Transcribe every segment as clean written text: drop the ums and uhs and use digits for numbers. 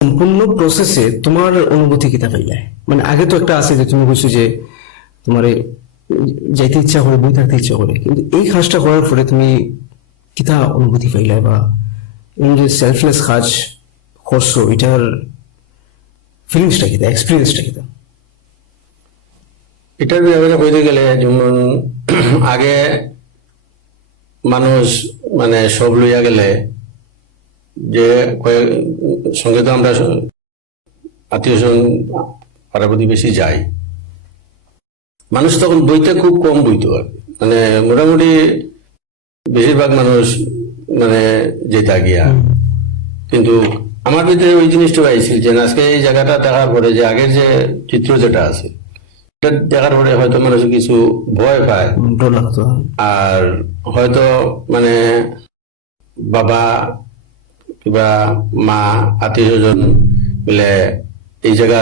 সম্পূর্ণ প্রসেসে তোমার অনুভূতি কিতা পাইলে? মানে আগে তো একটা আছে যে তুমি বলছো যে তোমার যাইতে ইচ্ছা করে, বই থাকতে ইচ্ছা করে, কিন্তু এই কাজটা করার পরে তুমি কিতা অনুভূতি পাইলে, বা তুমি যে সেলফলেস কাজ করছো এটার ফিলিংসটা কিতা, এক্সপিরিয়েন্সটা কিতা? এটার ব্যাপারে বলতে গেলে যেমন আগে মানুষ মানে সব লইয়া গেলে যে সঙ্গে তো আমরা আত্মীয় স্বজন পাড়া প্রতিবেশী যাই, মানুষ তখন বইতে খুব কম বইতো আর কি। মানে মোটামুটি বেশিরভাগ মানুষ মানে যেটা গিয়া, কিন্তু আমার ভিতরে ওই জিনিসটা পাইছিল যে আজকে এই জায়গাটা দেখার পরে যে আগের যে চিত্র যেটা আছে এটা দেখার পরে হয়তো মানুষ কিছু ভয় পায়, ডর লাগতো। আর হয়তো মানে বাবা কিংবা মা আত্মীয় স্বজন মিলে এই জায়গা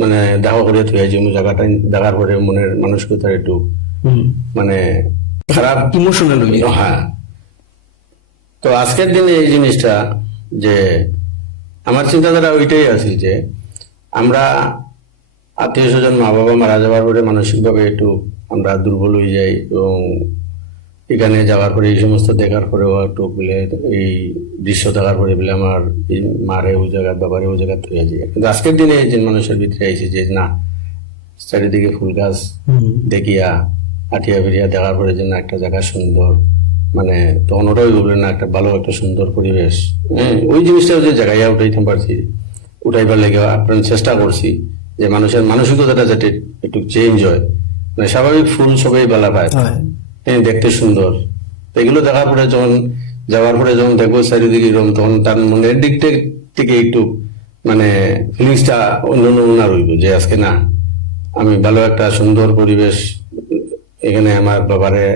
মানে দেখা করে থুয়ে যে জায়গাটা দেখার পরে মনের মানসিকতা একটু মানে খারাপ ইমোশনাল হয়ে যায়। হ্যাঁ। তো আজকের দিনে এই জিনিসটা যে আমার চিন্তাধারা ওইটাই আছে যে আমরা আত্মীয় স্বজন মা বাবা মারা যাওয়ার পরে মানসিকভাবে একটু আমরা দুর্বল হয়ে যাই, এবং এখানে যাওয়ার পরে এই সমস্ত দেখার পরেও একটু বলে এই দৃশ্য দেখার পরে বলে আমার এই মারে ওই জায়গা বাবারে ওই জায়গা থইয়া যায়। কিন্তু আজকের দিনে এই যে মানুষের ভিতরে আইছে যে না, চারিদিকে ফুল গাছ দেখিয়া আঠিয়া বেরিয়া দেখার পরে যে না একটা জায়গা সুন্দর, মানে তখন ওটাই বলবেন না একটা ভালো একটা সুন্দর পরিবেশ। ওই জিনিসটাও যে জায়গায় উঠাইতে পারছি, উঠাইবার লেগে আপনার চেষ্টা করছি যে মানুষের মানসিকতাটা যাতে একটু চেঞ্জ হয়। মানে স্বাভাবিক ফুল সবাই বেলা পায়, দেখতে সুন্দর, তো এগুলো দেখার পরে যখন যাওয়ার পরে যখন দেখবো চারিদিকে এরকম, তখন তার মনের দিক থেকে একটু মানে ফিলিংসটা অন্য অন্য রইব যে আজকে না আমি ভালো একটা সুন্দর পরিবেশ এখানে আমার বাবারে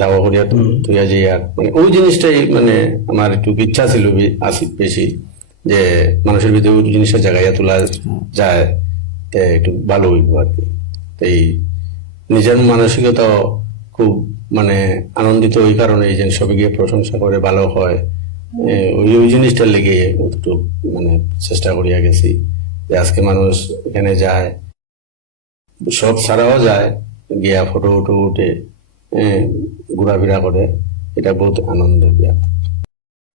দাওয়া করিয়া তুইয়া যাই। আর মানে ওই জিনিসটাই মানে আমার একটু ইচ্ছা ছিল বেশি যে মানুষের ভিতরে ওই জিনিসটা জায়গায় তোলা যায়, একটু ভালো হইব আর কি। এই নিজের মানসিকতা খুব মানে আনন্দিত ওই কারণে যে সবাই গিয়ে প্রশংসা করে ভালো হয়, ওই জিনিসটার লেগে একটু মানে চেষ্টা করিয়া গেছি যে আজকে মানুষ এখানে যায়, সব ছাড়াও যায়, গিয়া ফটো উঠে ঘোরাফেরা করে, এটা বহুত আনন্দের ব্যাপার।